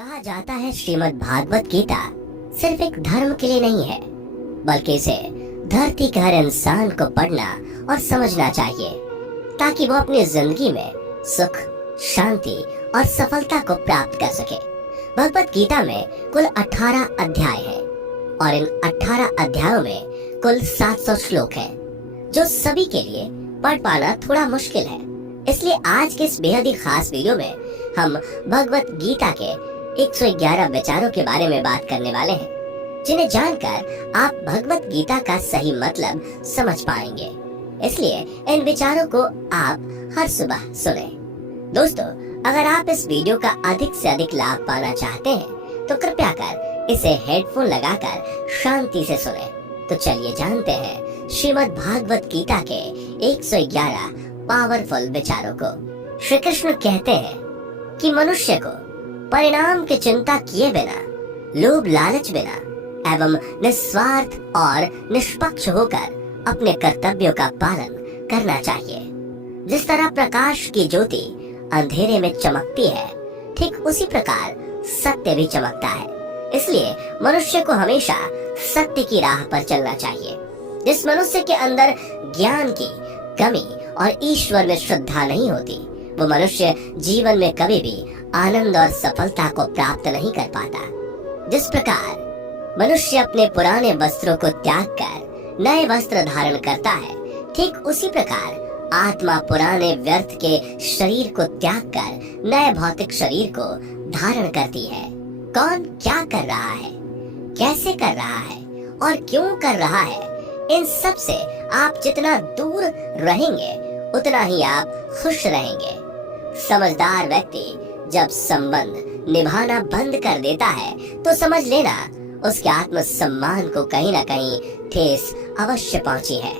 कहा जाता है श्रीमद् भागवत गीता सिर्फ एक धर्म के लिए नहीं है, बल्कि इसे धरती के हर इंसान को पढ़ना और समझना चाहिए ताकि वो अपनी जिंदगी में सुख, शांति और सफलता को प्राप्त कर सके। भगवत गीता में कुल 18 अध्याय हैं और इन 18 अध्यायों में कुल 700 श्लोक हैं, जो सभी के लिए पढ़ पाना थोड़ा मुश्किल है। इसलिए आज के इस बेहद ही खास वीडियो में हम भगवत गीता के 111 विचारों के बारे में बात करने वाले हैं, जिन्हें जानकर आप भगवत गीता का सही मतलब समझ पाएंगे। इसलिए इन विचारों को आप हर सुबह सुने। दोस्तों, अगर आप इस वीडियो का अधिक से अधिक लाभ पाना चाहते हैं तो कृपया कर इसे हेडफोन लगाकर शांति से सुने। तो चलिए जानते हैं श्रीमद् भागवत गीता के 111 पावरफुल विचारों को। श्री कृष्ण कहते हैं कि मनुष्य को परिणाम की चिंता किए बिना, लोभ लालच बिना एवं निस्वार्थ और निष्पक्ष होकर अपने कर्तव्यों का पालन करना चाहिए। जिस तरह प्रकाश की ज्योति अंधेरे में चमकती है, ठीक उसी प्रकार सत्य भी चमकता है। इसलिए मनुष्य को हमेशा सत्य की राह पर चलना चाहिए। जिस मनुष्य के अंदर ज्ञान की कमी और ईश्वर में श्रद्धा नहीं होती, वो मनुष्य जीवन में कभी भी आनंद और सफलता को प्राप्त नहीं कर पाता। जिस प्रकार मनुष्य अपने पुराने वस्त्रों को त्याग कर नए वस्त्र धारण करता है, ठीक उसी प्रकार आत्मा पुराने व्यर्थ के शरीर को त्याग कर नए भौतिक शरीर को धारण करती है। कौन क्या कर रहा है, कैसे कर रहा है और क्यों कर रहा है, इन सब से आप जितना दूर रहेंगे उतना ही आप खुश रहेंगे। समझदार व्यक्ति जब संबंध निभाना बंद कर देता है तो समझ लेना उसके आत्मसम्मान को कहीं न कहीं ठेस अवश्य पहुंची है।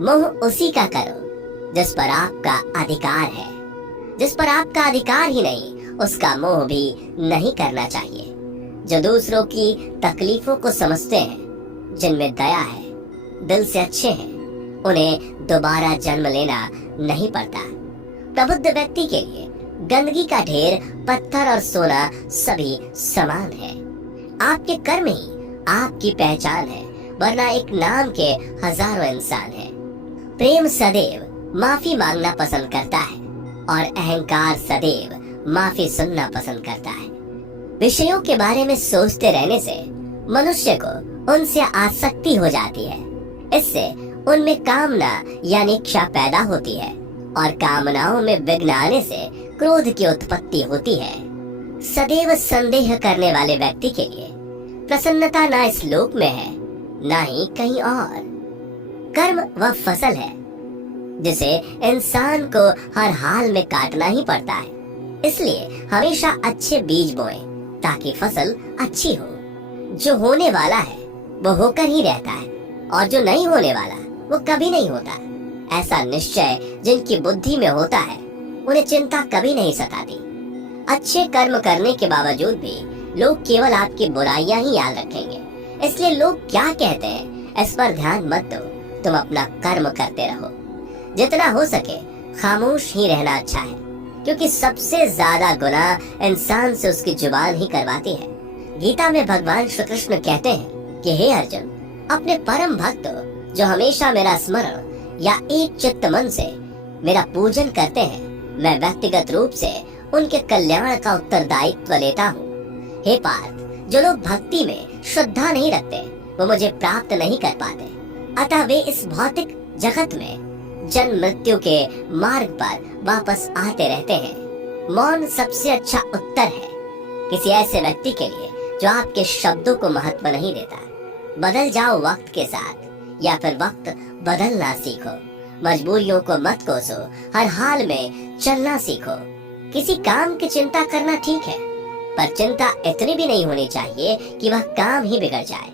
मोह उसी का करो जिस पर आपका अधिकार है। जिस पर आपका अधिकार ही नहीं, उसका मोह भी नहीं करना चाहिए। जो दूसरों की तकलीफों को समझते हैं, जिनमें दया है, दिल से अच्छे हैं, उन्हें दोबारा जन्म लेना नहीं पड़ता। प्रबुद्ध व्यक्ति के लिए गंदगी का ढेर, पत्थर और सोना सभी समान है। आपके कर्म ही आपकी पहचान है, वरना एक नाम के हजारों इंसान हैं। प्रेम सदैव माफी मांगना पसंद करता है और अहंकार सदैव माफी सुनना पसंद करता है। विषयों के बारे में सोचते रहने से मनुष्य को उनसे आसक्ति हो जाती है। इससे उनमें कामना यानी इच्छा पैदा होती है और कामनाओं में विघ्न आने से क्रोध की उत्पत्ति होती है। सदैव संदेह करने वाले व्यक्ति के लिए प्रसन्नता ना इस लोक में है, ना ही कहीं और। कर्म वह फसल है जिसे इंसान को हर हाल में काटना ही पड़ता है। इसलिए हमेशा अच्छे बीज बोएं ताकि फसल अच्छी हो। जो होने वाला है वो होकर ही रहता है और जो नहीं होने वाला वो कभी नहीं होता। ऐसा निश्चय जिनकी बुद्धि में होता है, उन्हें चिंता कभी नहीं सताती। अच्छे कर्म करने के बावजूद भी लोग केवल आपकी बुराइयां ही याद रखेंगे। इसलिए लोग क्या कहते हैं इस पर ध्यान मत दो, तुम अपना कर्म करते रहो। जितना हो सके खामोश ही रहना अच्छा है, क्योंकि सबसे ज्यादा गुनाह इंसान से उसकी जुबान ही करवाती है। गीता में भगवान श्री कृष्ण कहते हैं कि हे अर्जुन, अपने परम भक्त जो हमेशा मेरा स्मरण या एक चित्त मन से मेरा पूजन करते हैं, मैं व्यक्तिगत रूप से उनके कल्याण का उत्तरदायित्व लेता हूँ। हे पार्थ, जो लोग भक्ति में श्रद्धा नहीं रखते वो मुझे प्राप्त नहीं कर पाते, अतः वे इस भौतिक जगत में जन्म मृत्यु के मार्ग पर वापस आते रहते हैं। मौन सबसे अच्छा उत्तर है किसी ऐसे व्यक्ति के लिए जो आपके शब्दों को महत्व नहीं देता। बदल जाओ वक्त के साथ, या फिर वक्त बदलना सीखो। मजबूरियों को मत कोसो, हर हाल में चलना सीखो। किसी काम की चिंता करना ठीक है, पर चिंता इतनी भी नहीं होनी चाहिए कि वह काम ही बिगड़ जाए।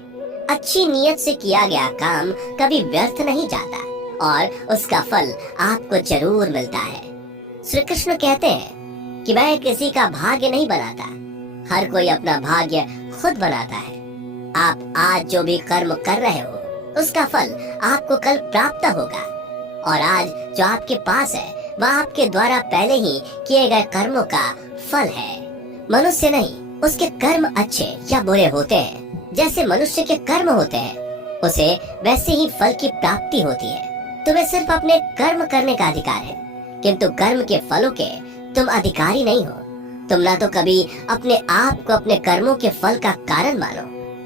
अच्छी नीयत से किया गया काम कभी व्यर्थ नहीं जाता और उसका फल आपको जरूर मिलता है। श्री कृष्ण कहते हैं कि मैं किसी का भाग्य नहीं बनाता, हर कोई अपना भाग्य खुद बनाता है। आप आज जो भी कर्म कर रहे हो उसका फल आपको कल प्राप्त होगा, और आज जो आपके पास है वह आपके द्वारा पहले ही किए गए कर्मों का फल है। मनुष्य नहीं उसके कर्म अच्छे या बुरे होते हैं, जैसे मनुष्य के कर्म होते हैं, उसे वैसे ही फल की प्राप्ति होती है। तुम्हें सिर्फ अपने कर्म करने का अधिकार है, किंतु कर्म के फलों के तुम अधिकारी नहीं हो। तुम ना तो कभी अपने आप को अपने कर्मों के फल का कारण मानो,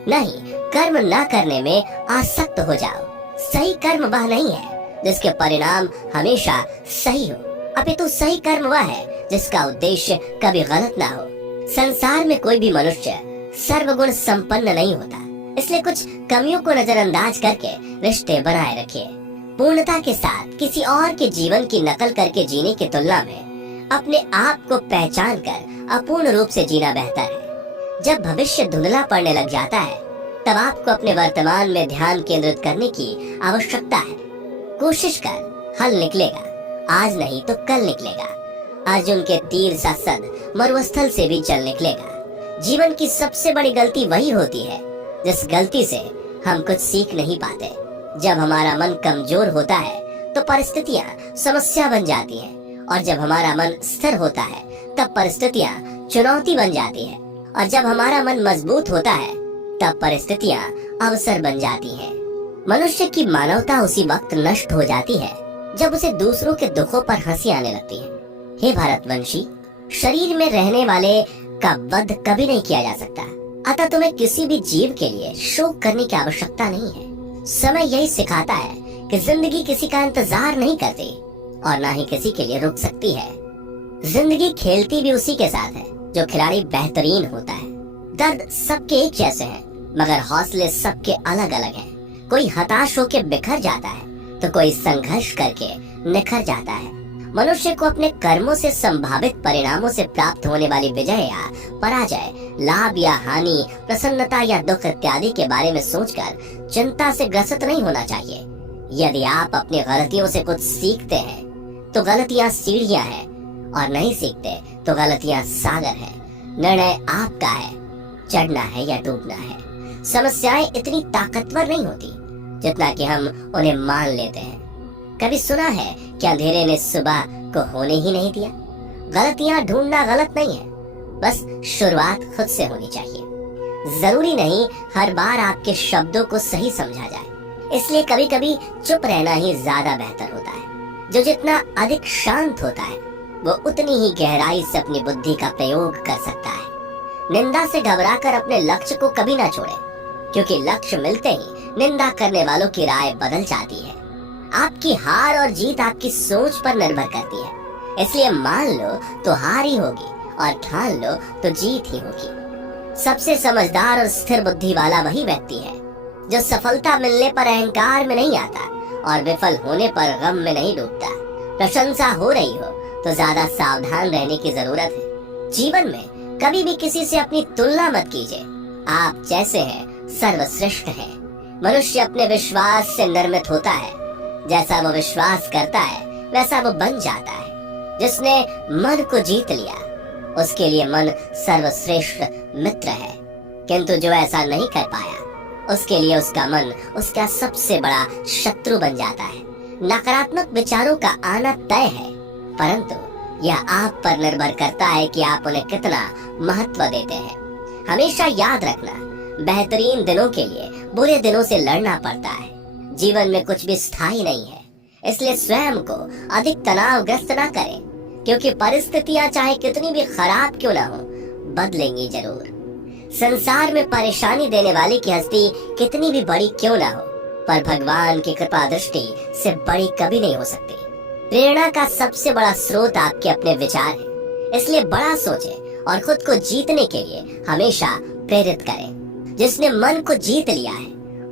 नहीं कर्म ना करने में आसक्त हो जाओ। सही कर्म वह नहीं है जिसके परिणाम हमेशा सही हो, अपितु सही कर्म वह है जिसका उद्देश्य कभी गलत ना हो। संसार में कोई भी मनुष्य सर्वगुण संपन्न नहीं होता, इसलिए कुछ कमियों को नजरअंदाज करके रिश्ते बनाए रखिए। पूर्णता के साथ किसी और के जीवन की नकल करके जीने की तुलना में अपने आप को पहचान कर अपूर्ण रूप से जीना बेहतर है। जब भविष्य धुंधला पड़ने लग जाता है, तब आपको अपने वर्तमान में ध्यान केंद्रित करने की आवश्यकता है। कोशिश कर, हल निकलेगा, आज नहीं तो कल निकलेगा। अर्जुन के तीर सा सद मरुस्थल से भी चल निकलेगा। जीवन की सबसे बड़ी गलती वही होती है जिस गलती से हम कुछ सीख नहीं पाते। जब हमारा मन कमजोर होता है तो परिस्थितियाँ समस्या बन जाती हैं, और जब हमारा मन स्थिर होता है तब परिस्थितियाँ चुनौती बन जाती हैं, और जब हमारा मन मजबूत होता है तब परिस्थितियाँ अवसर बन जाती हैं। मनुष्य की मानवता उसी वक्त नष्ट हो जाती है जब उसे दूसरों के दुखों पर हंसी आने लगती है। हे भारतवंशी, शरीर में रहने वाले का वध कभी नहीं किया जा सकता, अतः तुम्हें किसी भी जीव के लिए शोक करने की आवश्यकता नहीं है। समय यही सिखाता है कि जिंदगी किसी का इंतजार नहीं करती और ना ही किसी के लिए रुक सकती है। जिंदगी खेलती भी उसी के साथ है जो खिलाड़ी बेहतरीन होता है। दर्द सबके एक जैसे हैं, मगर हौसले सबके अलग अलग हैं। कोई हताश होकर बिखर जाता है तो कोई संघर्ष करके निखर जाता है। मनुष्य को अपने कर्मों से संभावित परिणामों से प्राप्त होने वाली विजय या पराजय, लाभ या हानि, प्रसन्नता या दुख इत्यादि के बारे में सोचकर चिंता से ग्रसित नहीं होना चाहिए। यदि आप अपनी गलतियों से कुछ सीखते हैं तो गलतियां सीढ़ियां हैं, और नहीं सीखते तो गलतियां सागर हैं। निर्णय आपका है, चढ़ना है या डूबना है। समस्याएं इतनी ताकतवर नहीं होती जितना कि हम उन्हें मान लेते हैं। कभी सुना है कि अंधेरे ने सुबह को होने ही नहीं दिया? गलतियां ढूंढना गलत नहीं है, बस शुरुआत खुद से होनी चाहिए। जरूरी नहीं हर बार आपके शब्दों को सही समझा जाए, इसलिए कभी कभी चुप रहना ही ज्यादा बेहतर होता है। जो जितना अधिक शांत होता है वो उतनी ही गहराई से अपनी बुद्धि का प्रयोग कर सकता है। निंदा से घबराकर अपने लक्ष्य को कभी ना छोड़े, क्योंकि लक्ष्य मिलते ही निंदा करने वालों की राय बदल जाती है। आपकी हार और जीत आपकी सोच पर निर्भर करती है, इसलिए मान लो तो हार ही होगी और ठान लो तो जीत ही होगी। सबसे समझदार और स्थिर बुद्धि वाला वही व्यक्ति है जो सफलता मिलने पर अहंकार में नहीं आता और विफल होने पर गम में नहीं डूबता। प्रशंसा हो रही हो तो ज्यादा सावधान रहने की जरूरत है। जीवन में कभी भी किसी से अपनी तुलना मत कीजिए। आप जैसे हैं सर्वश्रेष्ठ हैं। मनुष्य अपने विश्वास से निर्मित होता है, जैसा वो विश्वास करता है वैसा वो बन जाता है। जिसने मन को जीत लिया उसके लिए मन सर्वश्रेष्ठ मित्र है, किंतु जो ऐसा नहीं कर पाया उसके लिए उसका मन उसका सबसे बड़ा शत्रु बन जाता है। नकारात्मक विचारों का आना तय है, परंतु यह आप पर निर्भर करता है कि आप उन्हें कितना महत्व देते हैं। हमेशा याद रखना, बेहतरीन दिनों के लिए बुरे दिनों से लड़ना पड़ता है। जीवन में कुछ भी स्थायी नहीं है, इसलिए स्वयं को अधिक तनावग्रस्त ना करें, क्योंकि परिस्थितियां चाहे कितनी भी खराब क्यों ना हो, बदलेंगी जरूर। संसार में परेशानी देने वाली की हस्ती कितनी भी बड़ी क्यों ना हो, पर भगवान की कृपा दृष्टि से बड़ी कभी नहीं हो सकती। प्रेरणा का सबसे बड़ा स्रोत आपके अपने विचार हैं, इसलिए बड़ा सोचें और खुद को जीतने के लिए हमेशा प्रेरित करें। जिसने मन को जीत लिया है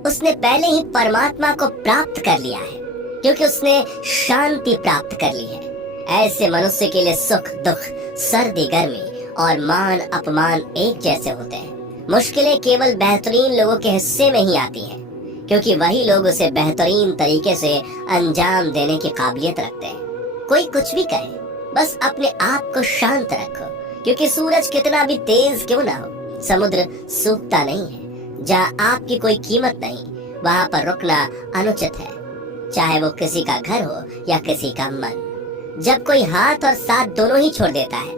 उसने पहले ही परमात्मा को प्राप्त कर लिया है, क्योंकि उसने शांति प्राप्त कर ली है। ऐसे मनुष्य के लिए सुख दुख, सर्दी गर्मी और मान अपमान एक जैसे होते हैं। मुश्किलें केवल बेहतरीन लोगों के हिस्से में ही आती हैं, क्योंकि वही लोग उसे बेहतरीन तरीके से अंजाम देने की काबिलियत रखते हैं। कोई कुछ भी कहे, बस अपने आप को शांत रखो, क्योंकि सूरज कितना भी तेज क्यों ना हो, समुद्र सूखता नहीं है। जहाँ आपकी कोई कीमत नहीं, वहाँ पर रुकना अनुचित है, चाहे वो किसी का घर हो या किसी का मन। जब कोई हाथ और साथ दोनों ही छोड़ देता है,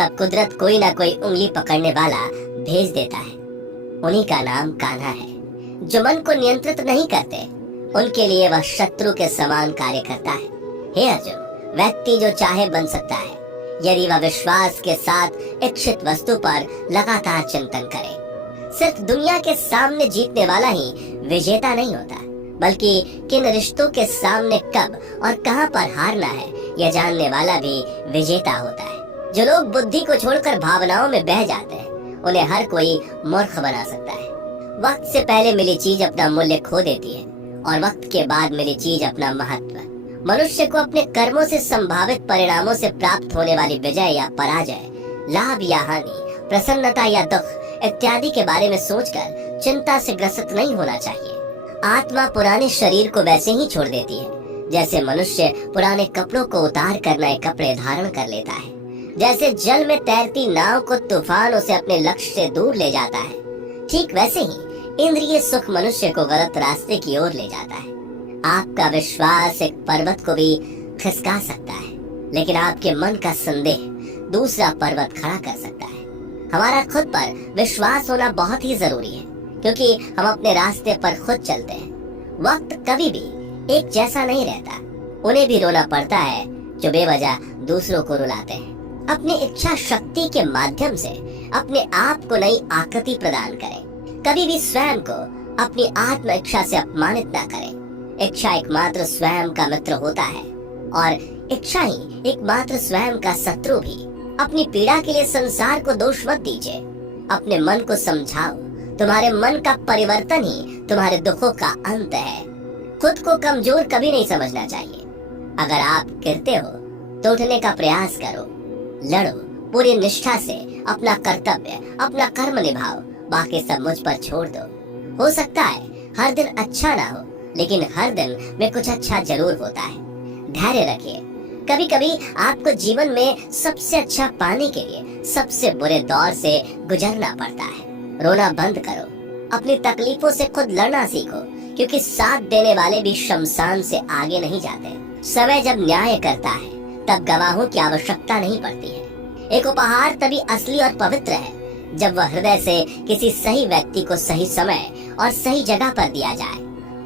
तब कुदरत कोई ना कोई उंगली पकड़ने वाला भेज देता है। उन्हीं का नाम कान्हा है। जो मन को नियंत्रित नहीं करते, उनके लिए वह शत्रु के समान कार्य करता है। हे अर्जुन, व्यक्ति जो चाहे बन सकता है यदि वह विश्वास के साथ इच्छित वस्तु पर लगातार चिंतन करे। सिर्फ दुनिया के सामने जीतने वाला ही विजेता नहीं होता, बल्कि किन रिश्तों के सामने कब और कहां पर हारना है यह जानने वाला भी विजेता होता है। जो लोग बुद्धि को छोड़कर भावनाओं में बह जाते हैं, उन्हें हर कोई मूर्ख बना सकता है। वक्त से पहले मिली चीज अपना मूल्य खो देती है और वक्त के बाद मिली चीज अपना महत्व। मनुष्य को अपने कर्मों से संभावित परिणामों से प्राप्त होने वाली विजय या पराजय, लाभ या हानि, प्रसन्नता या दुख इत्यादि के बारे में सोचकर चिंता से ग्रसित नहीं होना चाहिए। आत्मा पुराने शरीर को वैसे ही छोड़ देती है जैसे मनुष्य पुराने कपड़ों को उतार कर नए कपड़े धारण कर लेता है। जैसे जल में तैरती नाव को तूफान उसे अपने लक्ष्य से दूर ले जाता है, ठीक वैसे ही इंद्रिय सुख मनुष्य को गलत रास्ते की ओर ले जाता है। आपका विश्वास एक पर्वत को भी खिसका सकता है, लेकिन आपके मन का संदेह दूसरा पर्वत खड़ा कर सकता है। हमारा खुद पर विश्वास होना बहुत ही जरूरी है, क्योंकि हम अपने रास्ते पर खुद चलते हैं। वक्त कभी भी एक जैसा नहीं रहता। उन्हें भी रोना पड़ता है जो बेवजह दूसरों को रुलाते हैं। अपनी इच्छा शक्ति के माध्यम से अपने आप को नई आकृति प्रदान करें। कभी भी स्वयं को अपनी आत्म इच्छा से अपमानित न करें। इच्छा एकमात्र स्वयं का मित्र होता है और इच्छा ही एकमात्र स्वयं का शत्रु भी। अपनी पीड़ा के लिए संसार को दोष मत दीजिए। अपने मन को समझाओ, तुम्हारे मन का परिवर्तन ही तुम्हारे दुखों का अंत है। खुद को कमजोर कभी नहीं समझना चाहिए। अगर आप गिरते हो तो उठने का प्रयास करो, लड़ो, पूरी निष्ठा से अपना कर्तव्य, अपना कर्म निभाओ, बाकी सब मुझ पर छोड़ दो। हो सकता है हर दिन अच्छा ना हो, लेकिन हर दिन में कुछ अच्छा जरूर होता है। धैर्य रखिए। कभी कभी आपको जीवन में सबसे अच्छा पाने के लिए सबसे बुरे दौर से गुजरना पड़ता है। रोना बंद करो, अपनी तकलीफों से खुद लड़ना सीखो, क्योंकि साथ देने वाले भी शमशान से आगे नहीं जाते। समय जब न्याय करता है तब गवाहों की आवश्यकता नहीं पड़ती है। एक उपहार तभी असली और पवित्र है जब वह हृदय से किसी सही व्यक्ति को सही समय और सही जगह पर दिया जाए,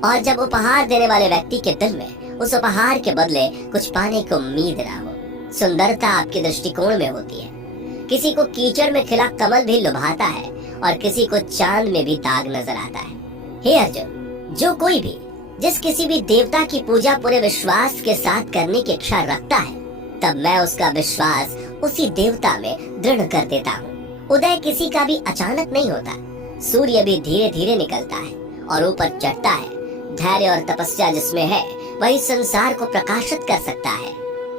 और जब उपहार देने वाले व्यक्ति के दिल में उस उपहार के बदले कुछ पाने की उम्मीद ना हो। सुंदरता आपके दृष्टिकोण में होती है। किसी को कीचड़ में खिला कमल भी लुभाता है और किसी को चांद में भी दाग नजर आता है। हे अर्जुन, जो कोई भी जिस किसी भी देवता की पूजा पूरे विश्वास के साथ करने की इच्छा रखता है, तब मैं उसका विश्वास उसी देवता में दृढ़ कर देता हूँ। उदय किसी का भी अचानक नहीं होता। सूर्य भी धीरे धीरे निकलता है और ऊपर चढ़ता है। धैर्य और तपस्या जिसमें है वही संसार को प्रकाशित कर सकता है।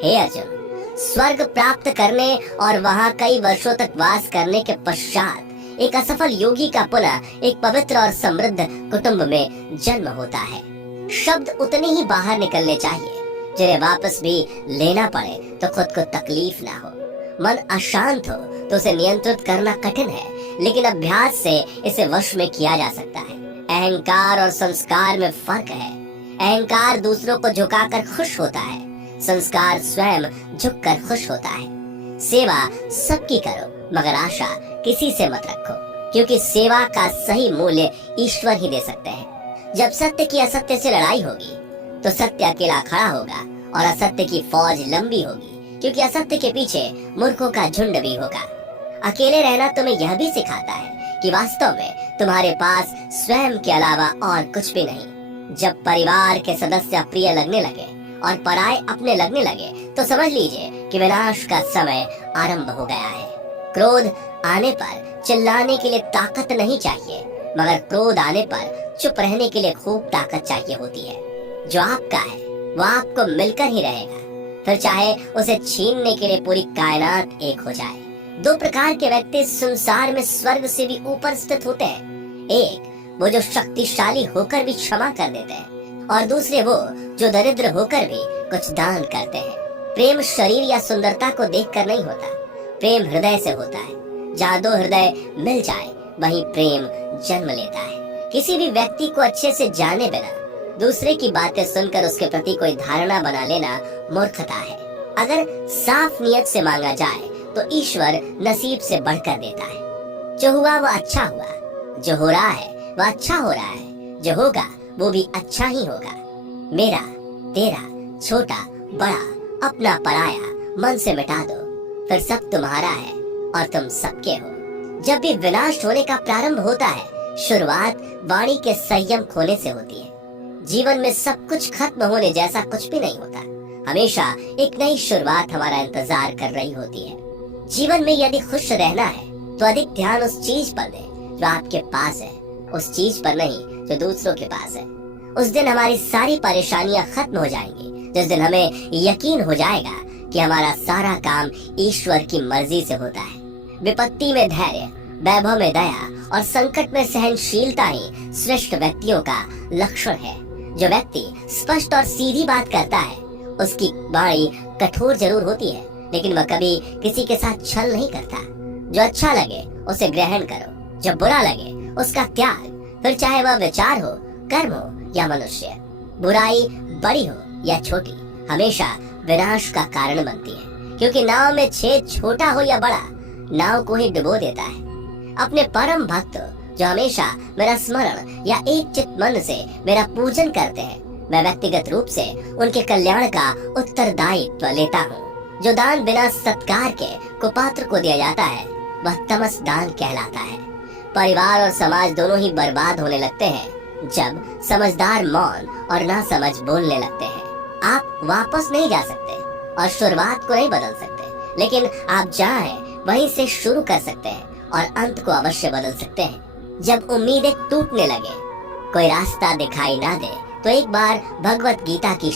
हे अर्जुन, स्वर्ग प्राप्त करने और वहाँ कई वर्षों तक वास करने के पश्चात एक असफल योगी का पुनः एक पवित्र और समृद्ध कुटुंब में जन्म होता है। शब्द उतने ही बाहर निकलने चाहिए जिन्हें वापस भी लेना पड़े तो खुद को तकलीफ ना हो। मन अशांत हो तो उसे नियंत्रित करना कठिन है, लेकिन अभ्यास से इसे वश में किया जा सकता है। अहंकार और संस्कार में फर्क है। अहंकार दूसरों को झुकाकर खुश होता है, संस्कार स्वयं झुककर खुश होता है। सेवा सबकी करो, मगर आशा किसी से मत रखो, क्योंकि सेवा का सही मूल्य ईश्वर ही दे सकते हैं। जब सत्य की असत्य से लड़ाई होगी तो सत्य अकेला खड़ा होगा और असत्य की फौज लंबी होगी, क्योंकि असत्य के पीछे मूर्खों का झुंड भी होगा। अकेले रहना तुम्हें यह भी सिखाता है कि वास्तव में तुम्हारे पास स्वयं के अलावा और कुछ भी नहीं। जब परिवार के सदस्य अप्रिय लगने लगे और पराये अपने लगने लगे तो समझ लीजिए कि विनाश का समय आरंभ हो गया है। क्रोध आने पर चिल्लाने के लिए ताकत नहीं चाहिए, मगर क्रोध आने पर चुप रहने के लिए खूब ताकत चाहिए होती है। जो आपका है वो आपको मिलकर ही रहेगा, फिर चाहे उसे छीनने के लिए पूरी कायनात एक हो जाए। दो प्रकार के व्यक्ति संसार में स्वर्ग से भी ऊपर स्थित होते हैं। एक वो जो शक्तिशाली होकर भी क्षमा कर देते हैं, और दूसरे वो जो दरिद्र होकर भी कुछ दान करते हैं। प्रेम शरीर या सुंदरता को देखकर नहीं होता, प्रेम हृदय से होता है। जहाँ दो हृदय मिल जाए वहीं प्रेम जन्म लेता है। किसी भी व्यक्ति को अच्छे से जाने बिना दूसरे की बातें सुनकर उसके प्रति कोई धारणा बना लेना मूर्खता है। अगर साफ नियत से मांगा जाए तो ईश्वर नसीब से बढ़कर देता है। जो हुआ वो अच्छा हुआ, जो हो रहा है वह अच्छा हो रहा है, जो होगा वो भी अच्छा ही होगा। मेरा, तेरा, छोटा, बड़ा, अपना, पराया मन से मिटा दो, फिर सब तुम्हारा है और तुम सबके हो। जब भी विनाश होने का प्रारंभ होता है, शुरुआत वाणी के संयम खोने से होती है। जीवन में सब कुछ खत्म होने जैसा कुछ भी नहीं होता। हमेशा एक नई शुरुआत हमारा इंतजार कर रही होती है। जीवन में यदि खुश रहना है तो अधिक ध्यान उस चीज पर दें जो आपके पास है, उस चीज पर नहीं जो दूसरों के पास है। उस दिन हमारी सारी परेशानियां खत्म हो जाएंगी, जिस दिन हमें यकीन हो जाएगा कि हमारा सारा काम ईश्वर की मर्जी से होता है। विपत्ति में धैर्य, वैभव में दया और संकट में सहनशीलता ही श्रेष्ठ व्यक्तियों का लक्षण है। जो व्यक्ति स्पष्ट और सीधी बात करता है, उसकी वाणी कठोर जरूर होती है, लेकिन वह कभी किसी के साथ छल नहीं करता। जो अच्छा लगे उसे ग्रहण करो, जो बुरा लगे उसका त्याग, फिर चाहे वह विचार हो, कर्म हो या मनुष्य। बुराई बड़ी हो या छोटी हमेशा विनाश का कारण बनती है, क्योंकि नाव में छेद छोटा हो या बड़ा, नाव को ही डुबो देता है। अपने परम भक्त जो हमेशा मेरा स्मरण या एक चित्त मन से मेरा पूजन करते हैं, मैं व्यक्तिगत रूप से उनके कल्याण का उत्तरदायित्व लेता हूँ। जो दान बिना सत्कार के कुपात्र को दिया जाता है, वह तमस दान कहलाता है। परिवार और समाज दोनों ही बर्बाद होने लगते हैं जब समझदार मौन और ना समझ बोलने लगते हैं। आप वापस नहीं जा सकते और शुरुआत को नहीं बदल सकते, लेकिन आप चाहें वहीं से शुरू कर सकते हैं और अंत को अवश्य बदल सकते हैं। जब उम्मीदें टूटने लगे, कोई रास्ता दिखाई ना दे, तो एक बार भगवत गीता की